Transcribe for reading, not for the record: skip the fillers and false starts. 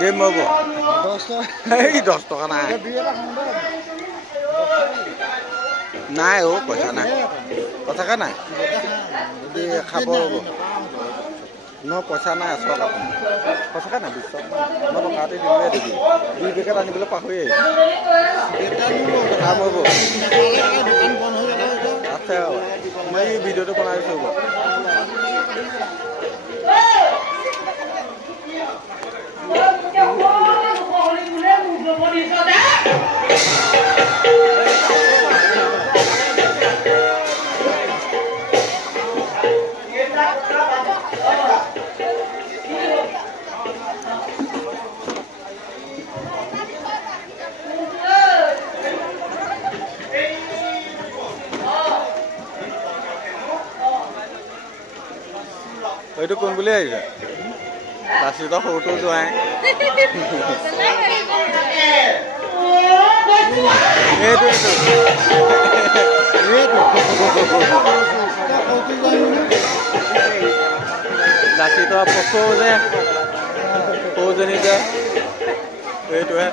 Game over. 10 টকা নাই। নাই ও পইচা নাই। সঁচাকৈ নাই। যদি খাব হ'ব। ন পইচা নাই আচক আপুনি। সঁচাকৈ নাই বিশ্বাস নাই। মই টকাতে দিলোৱে দিবি। 2 পেকেট আনিবলৈ পাহৰি কাম হ'ব। আছে মই এই ভিডিঅ'টো বনাইছোঁ হ'ব। এইটো কোন বুলি আহিছে লাচিতৰ সৰুটো যোৱাই লাচিতৰ পশু যে সৰুজনী যে এইটোহে